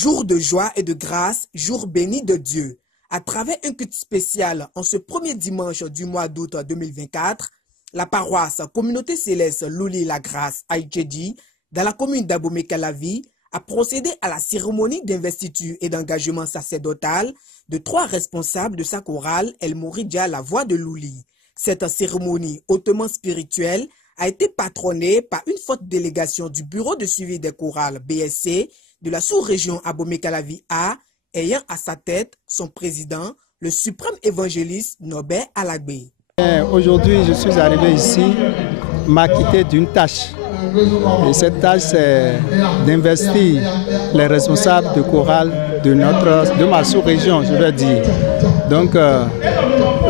Jour de joie et de grâce, jour béni de Dieu. À travers un culte spécial en ce premier dimanche du mois d'août 2024, la paroisse Communauté Céleste Louli-la-Grâce à Itchédi, dans la commune d'Abomey-Calavi, a procédé à la cérémonie d'investiture et d'engagement sacerdotal de 3 responsables de sa chorale El Mouridia La Voix de Louli. Cette cérémonie hautement spirituelle a été patronnée par une forte délégation du Bureau de suivi des chorales BSC de la sous-région Abomey-Calavi A, ayant à sa tête son président, le suprême évangéliste Norbert Alagbé. Aujourd'hui, je suis arrivé ici, m'acquitter d'une tâche. Et cette tâche, c'est d'investir les responsables de chorale de ma sous-région, je veux dire. Donc,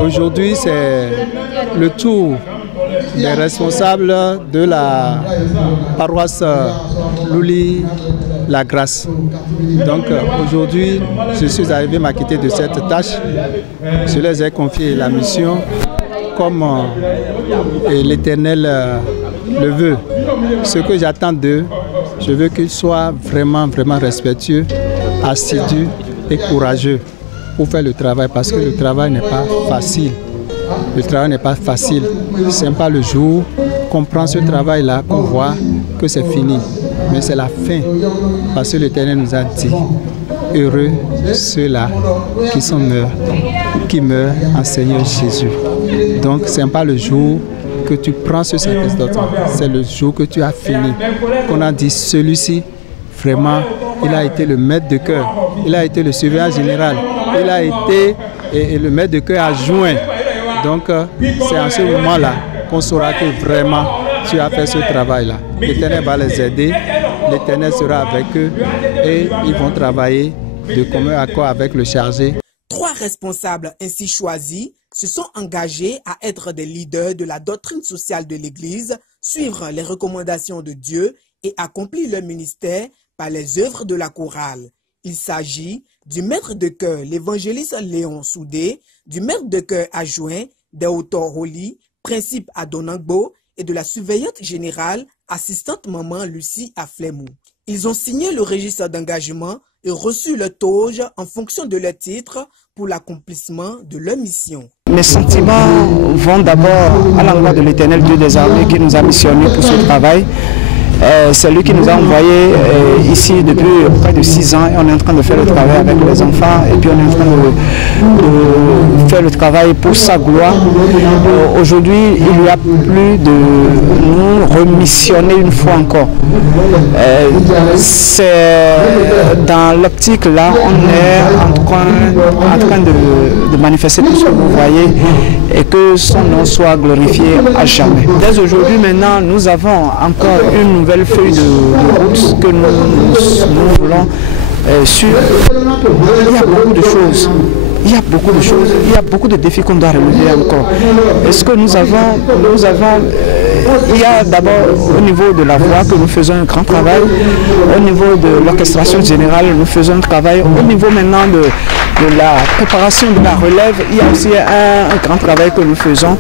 aujourd'hui, c'est le tour des responsables de la paroisse Louli-la-Grâce. Donc aujourd'hui, je suis arrivé m'acquitter de cette tâche. Je les ai confié la mission comme l'Éternel le veut. Ce que j'attends d'eux, je veux qu'ils soient vraiment respectueux, assidus et courageux pour faire le travail, parce que le travail n'est pas facile. Le travail n'est pas facile. Ce n'est pas le jour qu'on prend ce travail-là, qu'on voit que c'est fini. Mais c'est la fin. Parce que l'Éternel nous a dit, heureux ceux-là qui meurent en Seigneur Jésus. Donc ce n'est pas le jour que tu prends ce sacerdoce, c'est le jour que tu as fini. Qu'on a dit, celui-ci, vraiment, il a été le maître de cœur. Il a été le surveillant général. Il a été le maître de cœur adjoint. Donc, c'est en ce moment-là qu'on saura que vraiment tu as fait ce travail-là. L'Éternel va les aider, l'Éternel sera avec eux et ils vont travailler de commun accord avec le chargé. 3 responsables ainsi choisis se sont engagés à être des leaders de la doctrine sociale de l'Église, suivre les recommandations de Dieu et accomplir leur ministère par les œuvres de la chorale. Il s'agit du maître de chœur, l'évangéliste Léon Soudé, du maître de chœur adjoint, Deotor Holi, principe Adonangbo, et de la surveillante générale, assistante maman Lucie Aflemou. Ils ont signé le registre d'engagement et reçu leur toge en fonction de leur titre pour l'accomplissement de leur mission. Mes sentiments vont d'abord à l'endroit de l'Éternel Dieu des armées qui nous a missionnés pour ce travail. C'est lui qui nous a envoyés ici depuis près de 6 ans et on est en train de faire le travail avec les enfants et puis on est en train de faire le travail pour sa gloire. Aujourd'hui, il y a plus de nous remissionner une fois encore. C'est dans l'optique là, on est en train de manifester tout ce que vous voyez et que son nom soit glorifié à jamais. Dès aujourd'hui maintenant, nous avons encore une nouvelle feuille de route que nous voulons suivre. Il y a beaucoup de choses. Il y a beaucoup de défis qu'on doit relever encore. Est-ce que nous avons il y a d'abord au niveau de la voix que nous faisons un grand travail, au niveau de l'orchestration générale nous faisons un travail, au niveau maintenant de la préparation de la relève, il y a aussi un grand travail que nous faisons,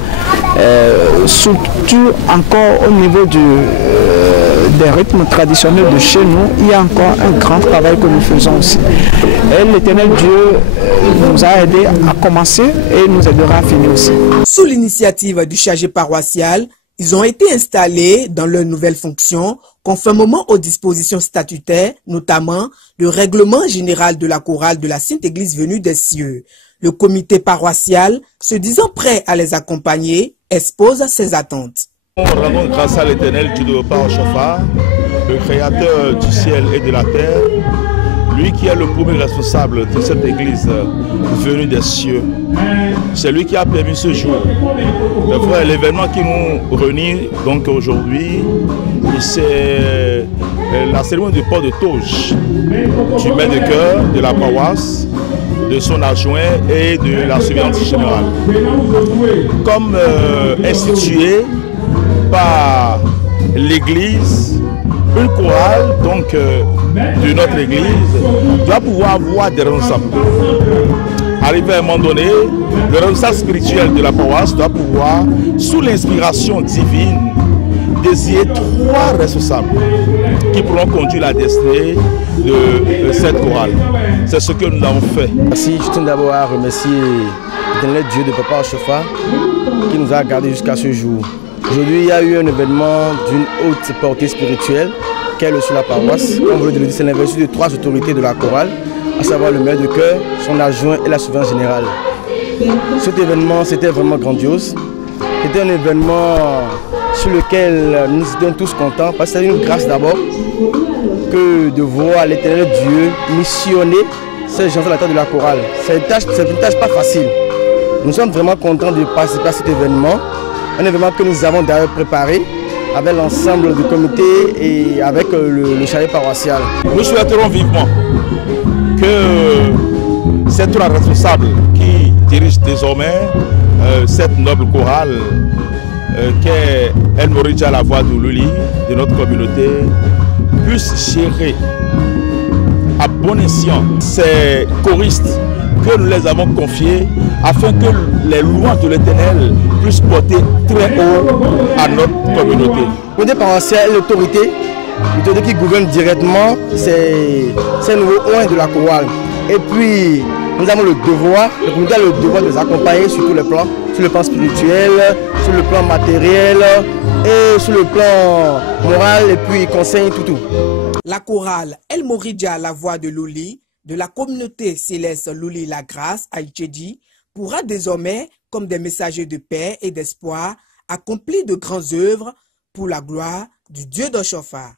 surtout encore au niveau des rythmes traditionnels de chez nous, il y a encore un grand travail que nous faisons aussi. Et l'Éternel Dieu nous a aidés à commencer et nous aidera à finir aussi. Sous l'initiative du chargé paroissial, ils ont été installés dans leurs nouvelles fonctions, conformément aux dispositions statutaires, notamment le règlement général de la chorale de la Sainte Église venue des cieux. Le comité paroissial, se disant prêt à les accompagner, expose ses attentes. Nous rendons grâce à l'Éternel Dieu de Parochafar, le créateur du ciel et de la terre, lui qui est le premier responsable de cette église venue des cieux. C'est lui qui a permis ce jour. L'événement qui nous réunit donc aujourd'hui, c'est la cérémonie du port de toge du maître de chœur de la paroisse, de son adjoint et de la surveillante générale. Comme institué par l'église, une chorale donc de notre église doit pouvoir avoir des responsables. Arrivé à un moment donné, le responsable spirituel de la paroisse doit pouvoir, sous l'inspiration divine, désigner 3 responsables qui pourront conduire la destinée de cette chorale. C'est ce que nous avons fait. Merci, je tiens d'abord à remercier l'éternel Dieu de Papa Ochofa qui nous a gardés jusqu'à ce jour. Aujourd'hui, il y a eu un événement d'une haute portée spirituelle qu'est le sur la paroisse. Comme vous le dites, c'est l'investiture de 3 autorités de la chorale, à savoir le maire de chœur, son adjoint et la souveraine générale. Cet événement, c'était vraiment grandiose. C'était un événement sur lequel nous étions tous contents, parce que c'est une grâce d'abord que de voir l'éternel Dieu missionner ces gens à la tête de la chorale. C'est une tâche pas facile. Nous sommes vraiment contents de participer à cet événement, un événement que nous avons d'ailleurs préparé avec l'ensemble du comité et avec le chalet paroissial. Nous souhaiterons vivement que ces 3 responsables qui dirigent désormais cette noble chorale qu'est El Moridja, la voix de Luli, de notre communauté, puissent gérer à bon escient ces choristes que nous les avons confiés afin que les louanges de l'Éternel puissent porter très haut à notre communauté. Le comité paroissial est l'autorité qui gouverne directement ces nouveaux oins de la chorale. Et puis, nous avons le devoir, le comité a le devoir de les accompagner sur tous les plans, sur le plan spirituel, sur le plan matériel et sur le plan moral et puis conseil tout. La chorale El Moridja, la voix de Luli, de la communauté céleste Luli la grâce à Itchédi, pourra désormais, comme des messagers de paix et d'espoir, accomplir de grandes œuvres pour la gloire du Dieu d'Ochofa.